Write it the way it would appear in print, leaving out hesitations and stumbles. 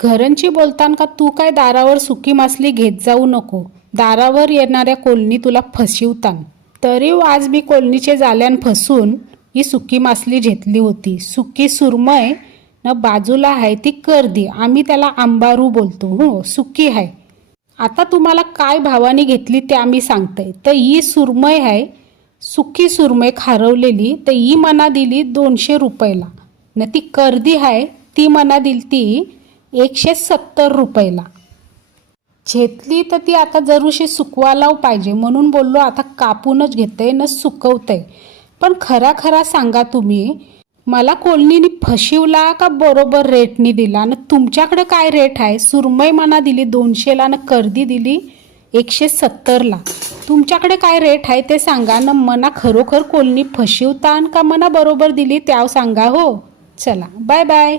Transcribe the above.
घरंची बोलतान का तू काय दारावर सुकी मासली घेत जाऊ नको, दारावर येणाऱ्या कोलनी तुला फसवतान. तरी आज मी कोलनीचे जाल्यान फसून ही सुकी मासली घेतली होती. सुकी सुरमय न बाजूला आहे ती कर्दी, आम्ही त्याला आंबारू बोलतो. हो, सुकी आहे. आता तुम्हाला काय भावाने घेतली ते आम्ही सांगतोय. तर ही सुरमय आहे, सुकी सुरमय खारवलेली, तर ही मना दिली 200 रुपयाला. न ती कर्दी आहे ती मना दिली ती 170 रुपयाला. घेतली तर ती आता जरूशी सुकवायला पाहिजे म्हणून बोललो आता कापूनच घेते न सुकवते. पण खरा खरा सांगा तुम्ही, मला कोलनीने फशिवला का बरोबर रेटनी दिला? न तुमच्याकडे काय रेट आहे? सुरमई मना दिली 200ला न कर्दी दिली 170ला. तुमच्याकडे काय रेट आहे ते सांगा न. मना खरोखर कोलनी फशिवतान का मना बरोबर दिली त्या सांगा. हो, चला बाय बाय.